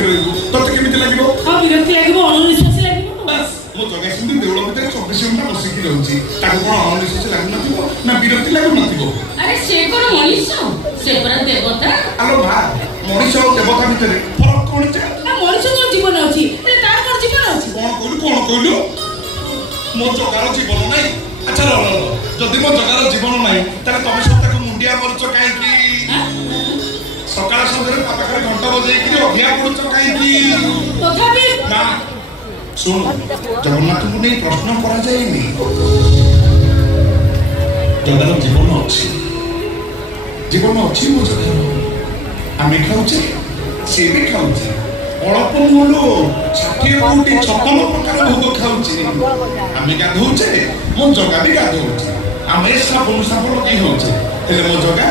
ବସିକି ରହିବୁ ତତେ କେମିତି ଲାଗିବ? ବିରକ୍ତି ଲାଗିବ, ଅଣନିଶ୍ୱାସୀ ଲାଗିବ। ବାସ୍ ମୋ ଜଗା ସେମିତି ଦେଉଳ ଭିତରେ 24 ଘଣ୍ଟା ବସିକି ରହୁଛି, ତାକୁ କଣ ଅଣନିଶ୍ୱାସୀ ଲାଗୁନଥିବ ନା ବିରକ୍ତି ଲାଗୁନଥିବ? ଆରେ ସେ କଣ ମଣିଷ, ସେ ପରା ଦେବତା। ଆଲୋ ମା, ମଣିଷ ଆଉ ଦେବତା ଭିତରେ ଫରକ କଣ ଯେ? ମଣିଷଙ୍କର ଜୀବନ ଅଛି, ତାର କଣ ଜୀବନ ଅଛି? କଣ କହିଲୁ? ମୋ ଜଗାର ଜୀବନ ନାହିଁ? ଆଚ୍ଛା ର ଯଦି ମୋ ଜଗାର ଜୀବନ ନାହିଁ ତାହେଲେ ତମେ ସବୁ ତାକୁ ମୁଣ୍ଡିଆ ମାରୁଛ କାହିଁକି? ସକାଳ ସନ୍ଧ୍ୟାରେ ତା ପାଖରେ ଘଣ୍ଟା ବଜେଇକି ଅଧିଆ ପଡୁଛ କାହିଁକି? ତଥାପି ନା ଶୁଣ, ଜଗନ୍ନାଥଙ୍କୁ ନେଇ ପ୍ରଶ୍ନ କରାଯାଇନି। ଜଗାର ଜୀବନ ଅଛି, ଜୀବନ ଅଛି ମୋ ଜଗାର। ଆମେ ଖାଉଛେ, ସିଏ ବି ଖାଉଛେ। ଅଳ୍ପ ନୁହଁ, 60 କୋଟି 56 ପ୍ରକାର ଭୋଗ ଖାଉଛେ। ଆମେ ଗାଧଉଛେ, ମୋ ଜଗା ବି ଗାଧଉଛି। ଆମେ ସାବୁନ ଲଗେଇ ହଉଛେ, ହେଲେ ମୋ ଜଗା